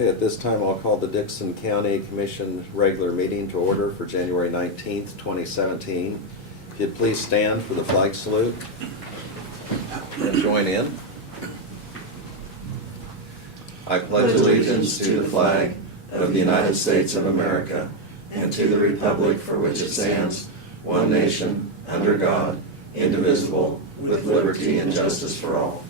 Okay, at this time, I'll call the Dixon County Commission regular meeting to order for January 19th, 2017. If you'd please stand for the flag salute and join in. I pledge allegiance to the flag of the United States of America and to the republic for which it stands, one nation, under God, indivisible, with liberty and justice for all.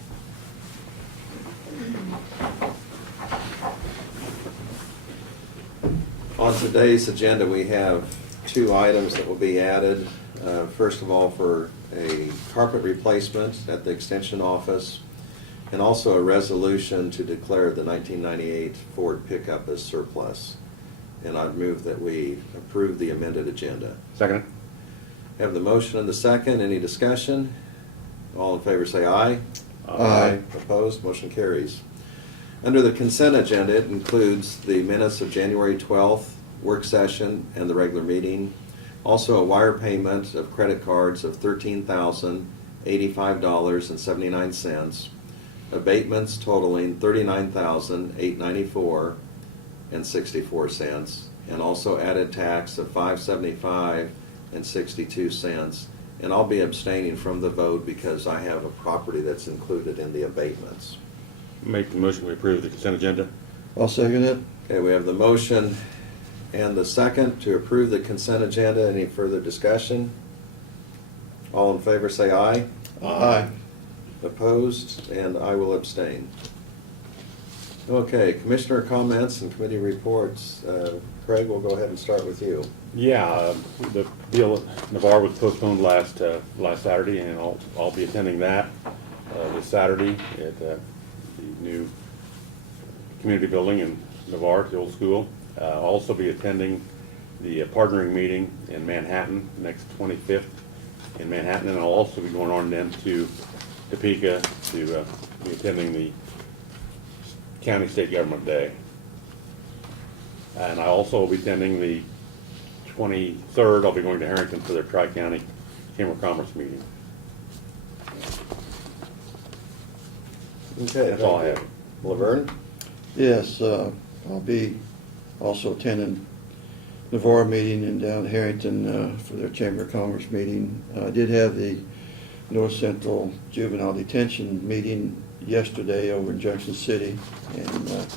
On today's agenda, we have two items that will be added. First of all, for a carpet replacement at the Extension office, and also a resolution to declare the 1998 Ford pickup as surplus. And I'd move that we approve the amended agenda. Second. Have the motion and the second. Any discussion? All in favor say aye. Aye. Opposed? Motion carries. Under the consent agenda, it includes the minutes of January 12th work session and the regular meeting. Also a wire payment of credit cards of $13,085.79. Abatements totaling $39,894.64, and also added tax of $575.62. And I'll be abstaining from the vote because I have a property that's included in the abatements. Make the motion we approve the consent agenda. I'll second it. Okay, we have the motion and the second to approve the consent agenda. Any further discussion? All in favor say aye. Aye. Opposed? And I will abstain. Okay, commissioner comments and committee reports. Craig, we'll go ahead and start with you. Yeah, the deal at Navarre was postponed last Saturday, and I'll be attending that this Saturday at the new community building in Navarre, the old school. I'll also be attending the partnering meeting in Manhattan next 25th in Manhattan, and I'll also be going on then to Topeka to be attending the County State Government Day. And I also will be attending the 23rd. I'll be going to Harrington for their Tri-County Chamber of Commerce meeting. Okay. That's all I have. Laverne? Yes, I'll be also attending Navarre meeting and down at Harrington for their Chamber of Commerce meeting. I did have the North Central Juvenile Detention meeting yesterday over in Junction City, and like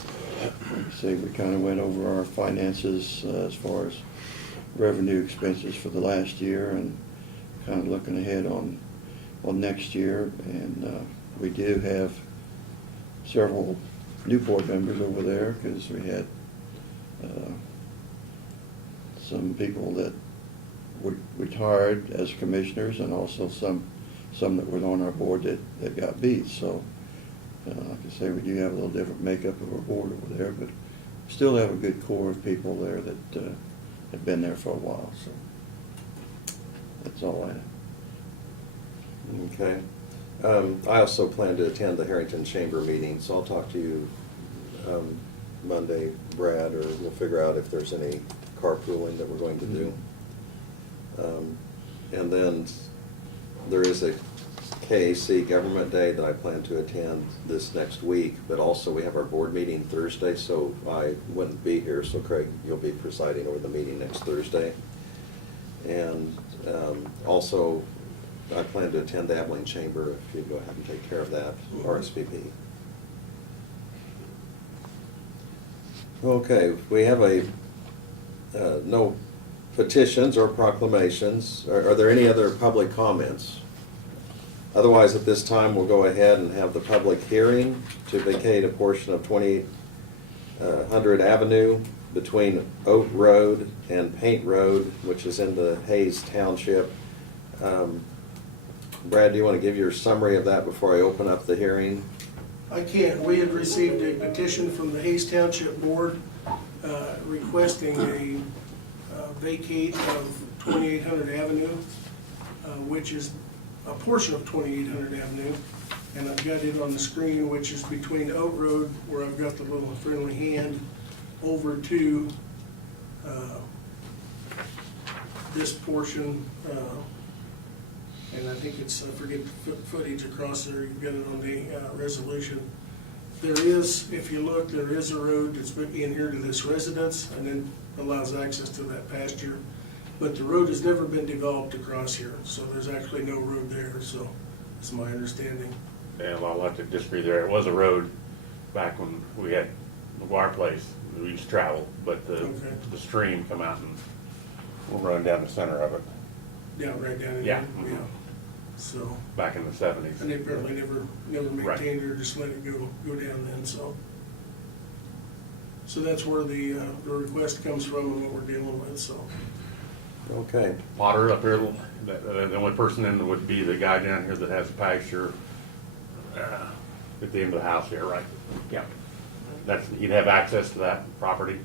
I say, we kind of went over our finances as far as revenue expenses for the last year and kind of looking ahead on next year. And we do have several new board members over there because we had some people that were retired as commissioners, and also some that were on our board that got beat. So like I say, we do have a little different makeup of our board over there, but still have a good core of people there that have been there for a while. So that's all I have. Okay. I also plan to attend the Harrington Chamber meeting, so I'll talk to you Monday, Brad, or we'll figure out if there's any carpooling that we're going to do. And then there is a KAC Government Day that I plan to attend this next week, but also we have our board meeting Thursday, so I wouldn't be here, so Craig, you'll be presiding over the meeting next Thursday. And also, I plan to attend the Abilene Chamber if you go ahead and take care of that, RSVP. Okay, we have no petitions or proclamations. Are there any other public comments? Otherwise, at this time, we'll go ahead and have the public hearing to vacate a portion of 2800 Avenue between Oak Road and Paint Road, which is in the Hayes Township. Brad, do you want to give your summary of that before I open up the hearing? I can. We had received a petition from the Hayes Township Board requesting a vacate of 2800 Avenue, which is a portion of 2800 Avenue. And I've got it on the screen, which is between Oak Road, where I've got the little friendly hand, over to this portion. And I think it's, I forget the footage across there, you've got it on the resolution. There is, if you look, there is a road that's in here to this residence and then allows access to that pasture. But the road has never been developed across here, so there's actually no road there, so that's my understanding. And I'll have to disagree there. It was a road back when we had our place, we used to travel, but Okay. the stream come out and we'll run down the center of it Down right down in Yeah. there, yeah. So, back in the 70s. and they apparently never Right. maintained it or just let it go down then, so. So that's where the request comes from and what we're dealing with, so. Okay, Potter up here, the only person in would be the guy down here that has a pasture at the end of the house here, right? Yeah. That's, he'd have access to that property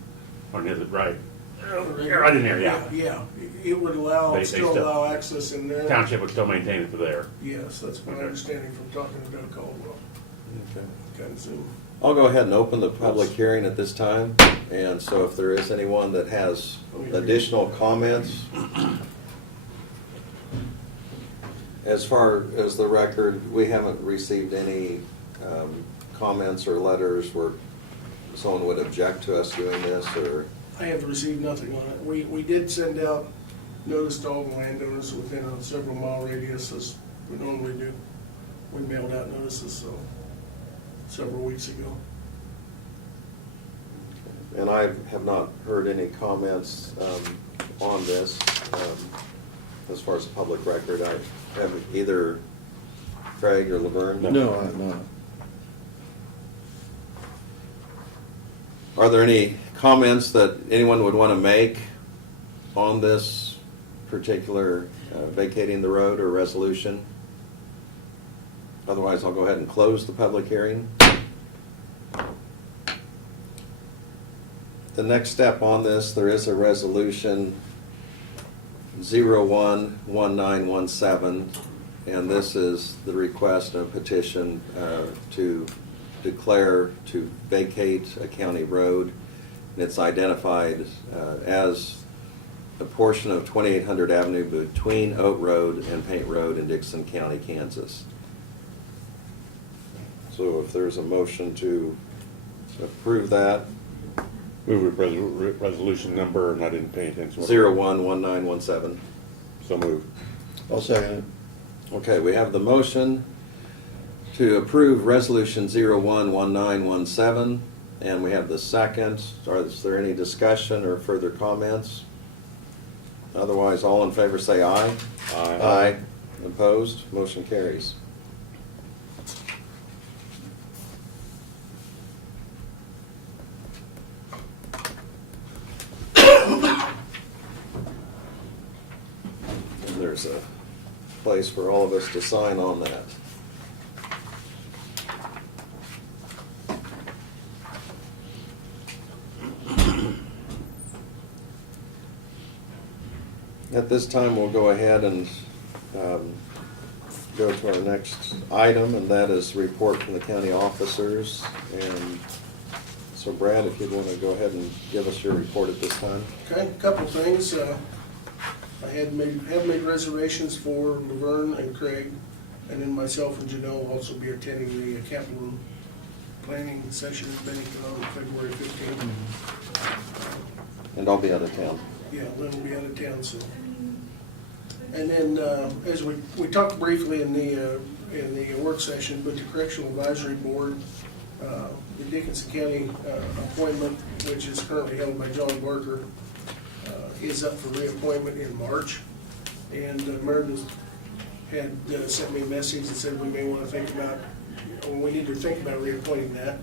on his, right? Right in there, yeah. Yeah, it would allow, They still still- allow access in there. Township would still maintain it to there. Yes, that's my Okay. understanding from talking to Doug Caldwell, okay. kind of soon. I'll go ahead and open the public hearing at this time, and so if there is anyone that has additional comments, as far as the record, we haven't received any comments or letters where someone would object to us doing this, or, I have received nothing on it. We did send out notice to all the landowners within a several mile radius, as we normally do. We mailed out notices, so, several weeks ago. and I have not heard any comments on this as far as the public record. I haven't either Craig or Laverne. No, I'm not. Are there any comments that anyone would want to make on this particular vacating the road or resolution? Otherwise, I'll go ahead and close the public hearing. The next step on this, there is a resolution 011917, and this is the request of petition to declare to vacate a county road. And it's identified as a portion of 2800 Avenue between Oak Road and Paint Road in Dixon County, Kansas. So if there's a motion to approve that, Move with resolution number, and I didn't pay attention. 011917. So moved. I'll second it. Okay, we have the motion to approve resolution 011917, and we have the second. Is there any discussion or further comments? Otherwise, all in favor say aye. Aye. Opposed? Motion carries. And there's a place for all of us to sign on that. At this time, we'll go ahead and go to our next item, and that is report from the county officers. And so Brad, if you'd want to go ahead and give us your report at this time. Okay, a couple things. I have made reservations for Laverne and Craig, and then myself and Janelle will also be attending the capital planning session in Bennington on February 15th. And I'll be out of town. Yeah, Lynn will be out of town, so. And then, as we talked briefly in the work session, but the Correctional Advisory Board, the Dickinson County appointment, which is currently held by John Barker, is up for reappointment in March. And Meredith had sent me a message and said we may want to think about, or we need to think about reappointing that.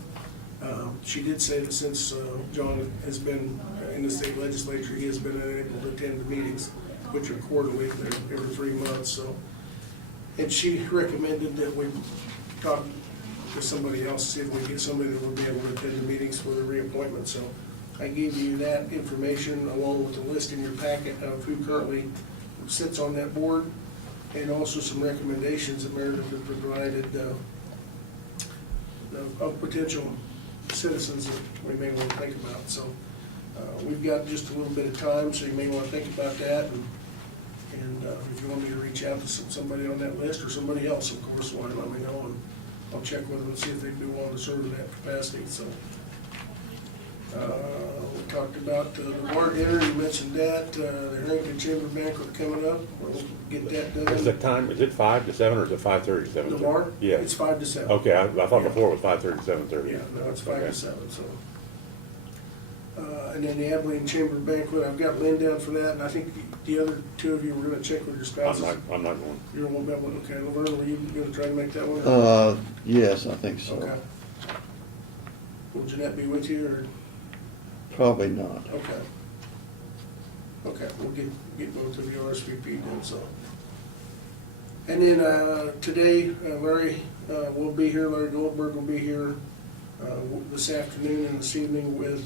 She did say that since John has been in the state legislature, he has been unable to attend the meetings, which are quarterly, they're every 3 months, so. And she recommended that we talk to somebody else, see if we can get somebody that would be able to attend the meetings for the reappointment, so. I gave you that information along with the list in your packet of who currently sits on that board, and also some recommendations that Meredith had provided of potential citizens that we may want to think about. So we've got just a little bit of time, so you may want to think about that. And if you want me to reach out to somebody on that list or somebody else, of course, why let me know, and I'll check with them and see if they'd be willing to serve in that capacity, so. We talked about the bar dinner, you mentioned that, the Harrington Chamber banquet coming up, we'll get that done. Is the time, is it 5 to 7 or is it 5:30 to 7:30? The bar? Yeah. It's 5 to 7. Okay, I thought Yeah. before it was 5:30 to 7:30. Yeah, no, it's 5 Okay. to 7, so. And then the Abilene Chamber banquet, I've got Lynn down for that, and I think the other two of you were gonna check with your spouses. I'm not going. You're one that one, okay, Laverne, were you gonna try to make that one? Yes, I think so. Okay. Will Jeanette be with you, or, Probably not. okay. Okay, we'll get both of you RSVP then, so. And then, today, Larry, will be here, Larry Goldberg will be here, this afternoon and this evening with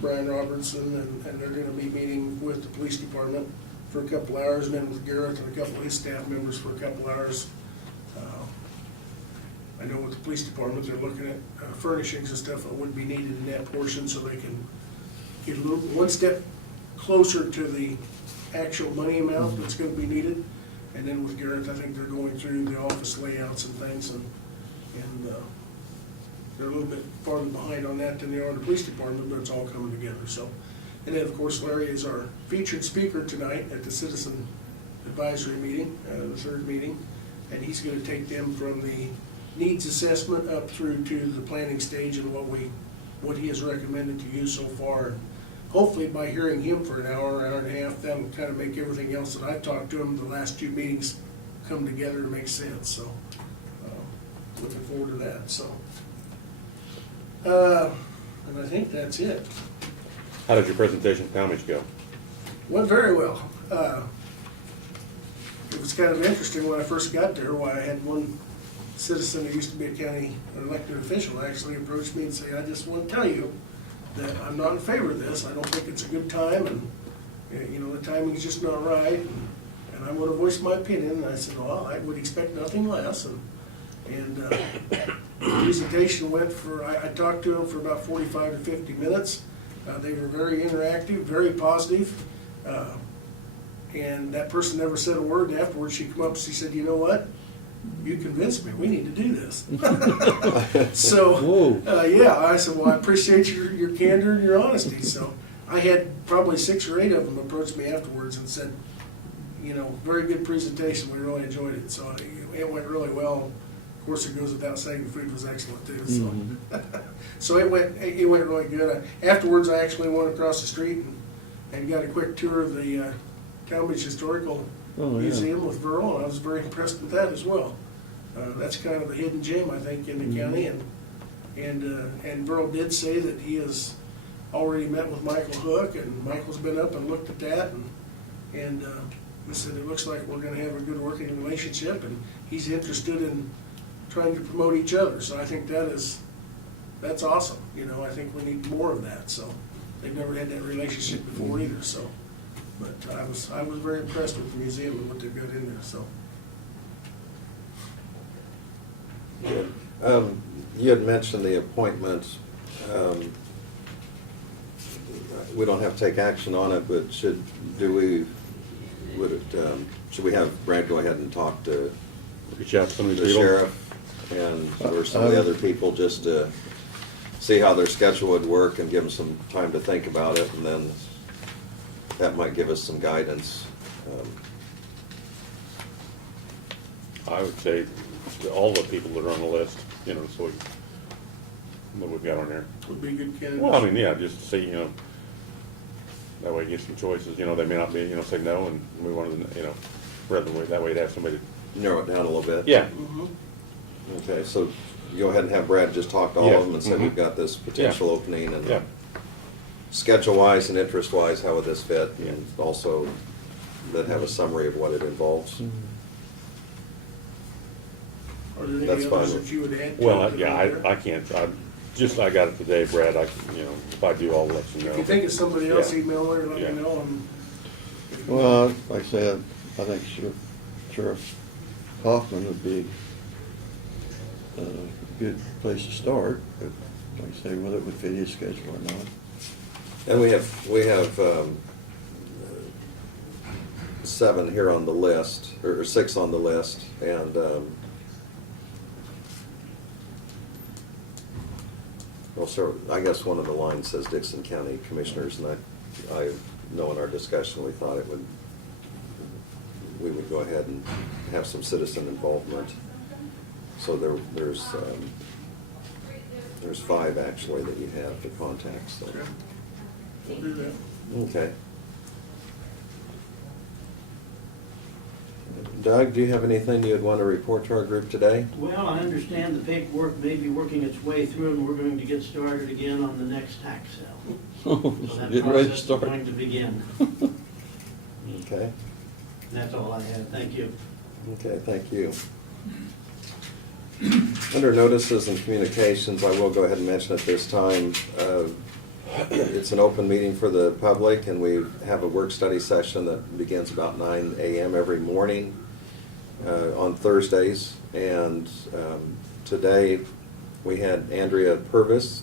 Brian Robertson, and they're gonna be meeting with the police department for a couple hours, and then with Garrett and a couple of his staff members for a couple hours. I know with the police department, they're looking at furnishings and stuff that would be needed in that portion, so they can get a little, one step closer to the actual money amount that's gonna be needed. And then with Garrett, I think they're going through the office layouts and things, and they're a little bit farther behind on that than they are in the police department, but it's all coming together, so. And then, of course, Larry is our featured speaker tonight at the Citizen Advisory meeting, the third meeting, and he's gonna take them from the needs assessment up through to the planning stage and what he has recommended to you so far. Hopefully, by hearing him for an hour and a half, that'll kind of make everything else that I've talked to him the last two meetings come together and make sense, so, looking forward to that, so. And I think that's it. How did your presentation at Talmadge go? Went very well. It was kind of interesting when I first got there, why I had one citizen who used to be a county elected official actually approached me and say, I just want to tell you that I'm not in favor of this. I don't think it's a good time, and, you know, the timing's just not right, and I want to voice my opinion. And I said, well, I would expect nothing less, and the presentation went for, I talked to them for about 45 to 50 minutes. They were very interactive, very positive. And that person never said a word, and afterwards she came up and she said, you know what? You convinced me, we need to do this. So, yeah, I said, well, I appreciate your candor and your honesty. So I had probably 6 or 8 of them approach me afterwards and said, you know, very good presentation, we really enjoyed it. So it went really well. Of course, it goes without saying, the food was excellent too, so. So it went really good. Afterwards, I actually went across the street and got a quick tour of the Talmadge Historical Museum with Verl, and I was very impressed with that as well. That's kind of a hidden gem, I think, in the county, and Verl did say that he has already met with Michael Hook, and Michael's been up and looked at that, and he said it looks like we're gonna have a good working relationship, and he's interested in trying to promote each other. So I think that's awesome. You know, I think we need more of that. So they've never had that relationship before either. So, but I was very impressed with the museum and what they've got in there. So. You had mentioned the appointments. We don't have to take action on it, but should we have Brad go ahead and talk to Reach out to some of these the people? sheriff and or some of the other people just to see how their schedule would work and give them some time to think about it, and then that might give us some guidance. I would say all the people that are on the list, you know, so what we've got on there. Would be a good candidate. Well, I mean, yeah, just to see, you know, that way you get some choices, you know, they may not be, you know, say no, and we wanted to, you know, rather that way to have somebody. Narrow it down a little bit. Yeah. Mhm. Okay, so go ahead and have Brad just talk to all Yeah, of them and say mhm. we've got this potential opening, and Yeah. schedule-wise and interest-wise, how would this fit? And also then have a summary of what it involves. Are there That's any others fine. that you would add to Well, it? yeah, I can't, I got it today, Brad, you know, if I do, I'll let you know. If you think of somebody else, Yeah. email her, let Yeah. me know. Well, like I said, I think Sheriff Hoffman would be a good place to start, but like I say, whether it would fit his schedule or not. And we have 7 here on the list, or 6 on the list, and Well, sir, I guess one of the lines says Dixon County Commissioners, and I know in our discussion, we thought we would go ahead and have some citizen involvement. So there's 5 actually that you have to contact, so. Okay. We'll do that. Okay. Doug, do you have anything you'd want to report to our group today? Well, I understand the paperwork may be working its way through, and we're going to get started again on the next tax sale. So that Getting ready to process is start. going to begin. Okay. That's all I have. Thank you. Okay, thank you. Under notices and communications, I will go ahead and mention at this time, it's an open meeting for the public, and we have a work study session that begins about 9 a.m. every morning on Thursdays. And today, we had Andrea Purvis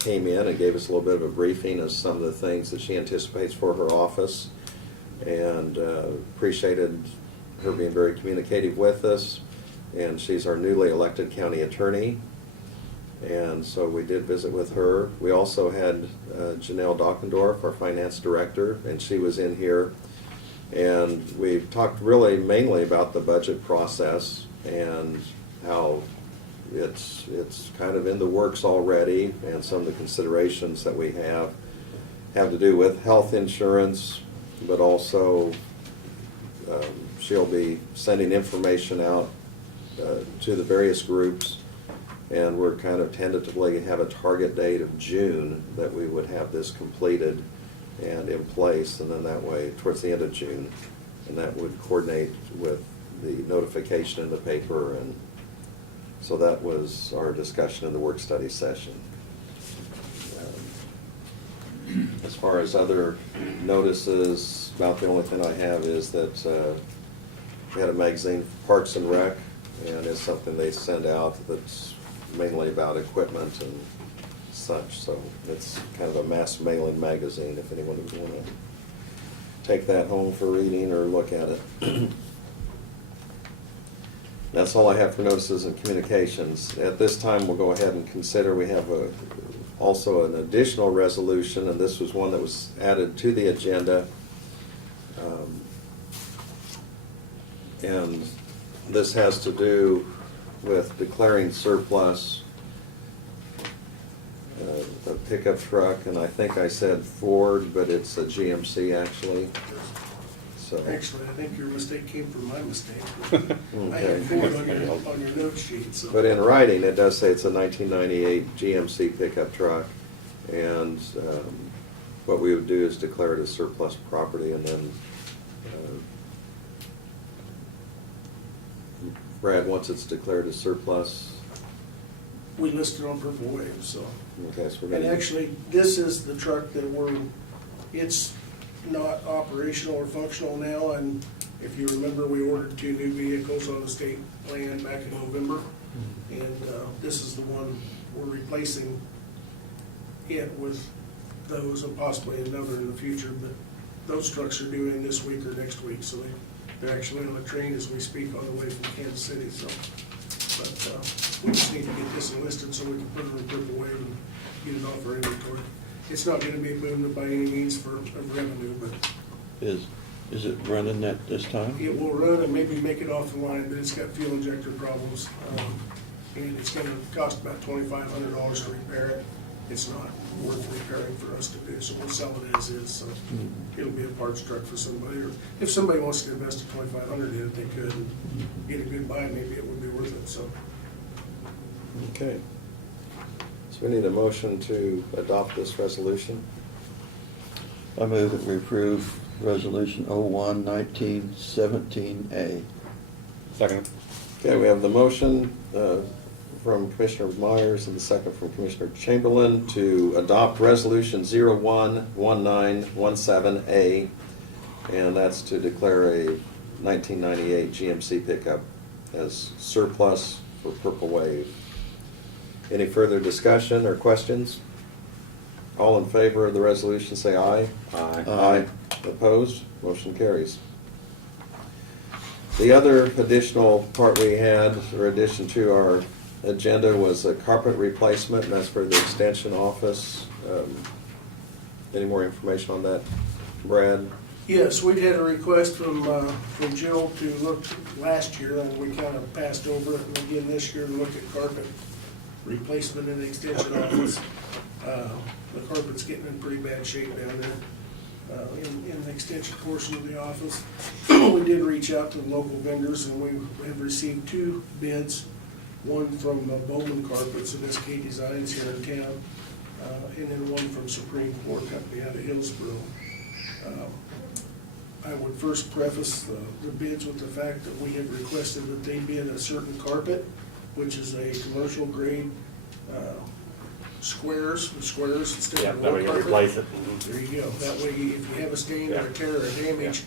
came in and gave us a little bit of a briefing of some of the things that she anticipates for her office, and appreciated her being very communicative with us. And she's our newly elected county attorney. And so we did visit with her. We also had Janelle Dockendorf, our finance director, and she was in here. And we talked really mainly about the budget process and how it's kind of in the works already, and some of the considerations that we have to do with health insurance, but also she'll be sending information out to the various groups, and we're kind of tentatively have a target date of June that we would have this completed and in place, and then that way, towards the end of June, and that would coordinate with the notification in the paper. And so that was our discussion in the work study session. As far as other notices, about the only thing I have is that we had a magazine, Parks and Rec, and it's something they send out that's mainly about equipment and such. So it's kind of a mass mailing magazine if anyone would want to take that home for reading or look at it. That's all I have for notices and communications. At this time, we'll go ahead and consider, we have also an additional resolution, and this was one that was added to the agenda. And this has to do with declaring surplus a pickup truck, and I think I said Ford, but it's a GMC actually. So. Actually, I think your mistake came from my mistake. I Okay. had Ford on your note sheet, so. But in writing, it does say it's a 1998 GMC pickup truck, and what we would do is declare it as surplus property, and then Brad, once it's declared as surplus, We listed on Purple Wave, so. okay, so we're And gonna. actually, this is the truck that it's not operational or functional now, and if you remember, we ordered 2 new vehicles on the state land back in November, and this is the one we're replacing it with those, and possibly another in the future, but those trucks are due in this week or next week, so they're actually on a train as we speak on the way from Kansas City, so. But we just need to get this enlisted so we can put it in Purple Wave and get it off our inventory. It's not gonna be a boom by any means of revenue, but Is it running at this time? it will run and maybe make it off the line, but it's got fuel injector problems. And it's gonna cost about $2,500 to repair it. It's not worth repairing for us to do, so we'll sell it as is, so it'll be a parts truck for somebody. Or if somebody wants to invest $2,500 in it, they could, and get a good buy, maybe it would be worth it, so. Okay. So we need a motion to adopt this resolution. I move that we approve Resolution 01-1917A. Second. Okay, we have the motion from Commissioner Myers and the second from Commissioner Chamberlain to adopt Resolution 01-1917A, and that's to declare a 1998 GMC pickup as surplus for Purple Wave. Any further discussion or questions? All in favor of the resolution, say aye. Aye. Aye. Opposed? Motion carries. The other additional part we had, or addition to our agenda was a carpet replacement, and that's for the extension office. Any more information on that, Brad? Yes, we'd had a request from Jill to look last year, and we kind of passed over it, and again this year to look at carpet replacement in the extension office. The carpet's getting in pretty bad shape down there, in the extension portion of the office. We did reach out to the local vendors, and we have received 2 bids, one from Bowman Carpets and SK Designs here in town, and then one from Supreme Floor Company out of Hillsborough. I would first preface the bids with the fact that we have requested that they bid a certain carpet, which is a commercial grade squares instead Yeah, of that roll way you can carpet. replace it. There you go. That way, if you have a stain or a tear or a damage,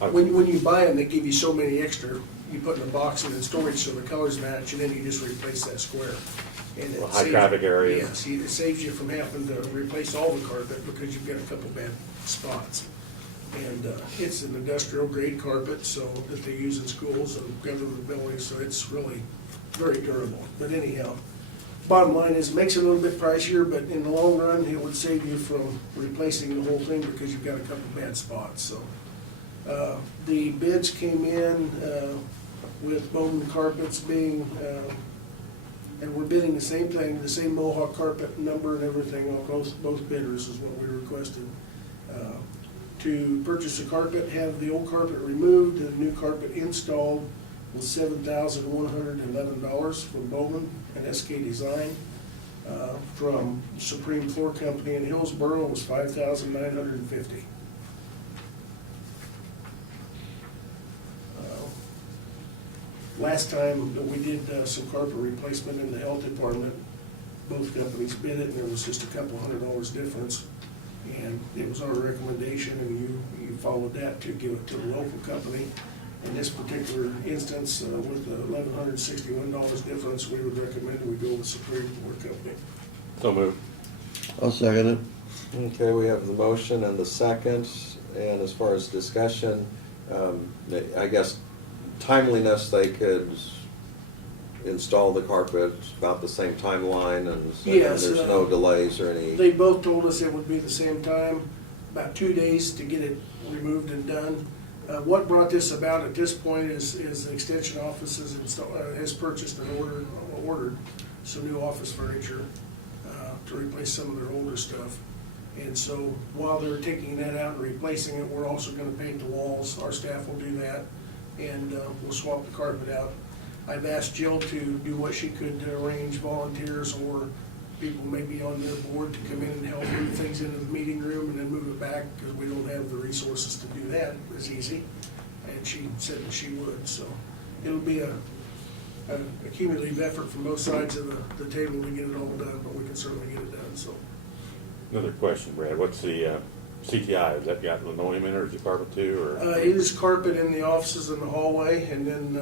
Yeah. when you buy them, they give you so many extra. You put in a box and in storage so the colors match, and then you just replace that square. And it Well, high saves- traffic areas. Yes, it saves you from having to replace all the carpet because you've got a couple bad spots. And it's an industrial grade carpet, so that they use in schools and government buildings, so it's really very durable. But anyhow, bottom line is, it makes it a little bit pricier, but in the long run, it would save you from replacing the whole thing because you've got a couple bad spots, so. The bids came in with Bowman Carpets being, and we're bidding the same thing, the same Mohawk carpet number and everything on both bidders is what we requested. To purchase a carpet, have the old carpet removed, and new carpet installed was $7,111 from Bowman and SK Design. From Supreme Floor Company in Hillsborough was $5,950. Last time that we did some carpet replacement in the health department, both companies bid it, and there was just a couple $100 difference. And it was our recommendation, and you followed that to give it to the local company. In this particular instance, with the $1,161 difference, we would recommend we go with Supreme Floor Company. So moved. I'll second it. Okay, we have the motion and the second, and as far as discussion, I guess timeliness, they could install the carpet about the same timeline, and Yes, there's no delays or any. They both told us it would be the same time, about 2 days to get it removed and done. What brought this about at this point is the extension office has purchased and ordered some new office furniture to replace some of their older stuff. And so while they're taking that out and replacing it, we're also gonna paint the walls. Our staff will do that, and we'll swap the carpet out. I've asked Jill to do what she could to arrange volunteers or people maybe on their board to come in and help move things into the meeting room and then move it back, because we don't have the resources to do that as easy. And she said that she would, so it'll be a cumulative effort from both sides of the table to get it all done, but we can certainly get it done, so. Another question, Brad. What's the CTI? Has that got linoleum in it, or is it carpet too, or? It is carpet in the offices in the hallway, and then,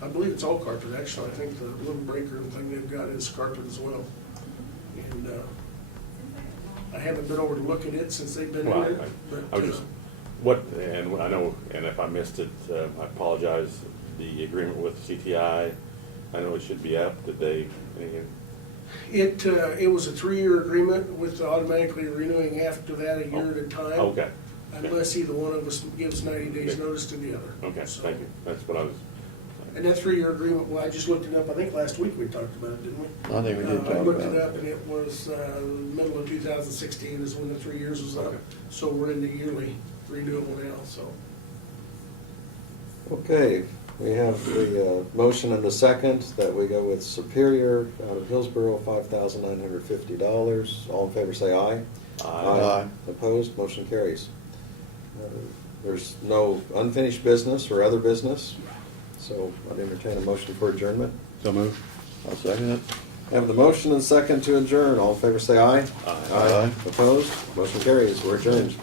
I believe it's all carpet, actually. I think the little break room thing they've got is carpet as well. And, I haven't been over to look at it since they've been in Well, there, I was but, just, what, and I know, and if I missed it, I apologize, the agreement with CTI, I know it should be up, did they, it was a 3-year agreement with automatically renewing after that a year at a time. okay, Unless either one of us gives 90 days Okay. notice to the other. okay, So- thank you, that's what I was, And that 3-year agreement, well, I just looked it up, I think last week we talked about it, didn't we? I think we did I talk looked about it it. up, and it was middle of 2016 is when the 3 years was up. Okay. So we're in the yearly renewable now, so. Okay, we have the motion and the second that we go with Superior out of Hillsborough, $5,950. All in favor say aye. Aye. Opposed, motion carries. There's no unfinished business or other business, so I'd entertain a motion for adjournment. so moved. I'll second it. Have the motion and second to adjourn. All in favor say aye. Aye. Aye. Opposed, motion carries. We're adjourned.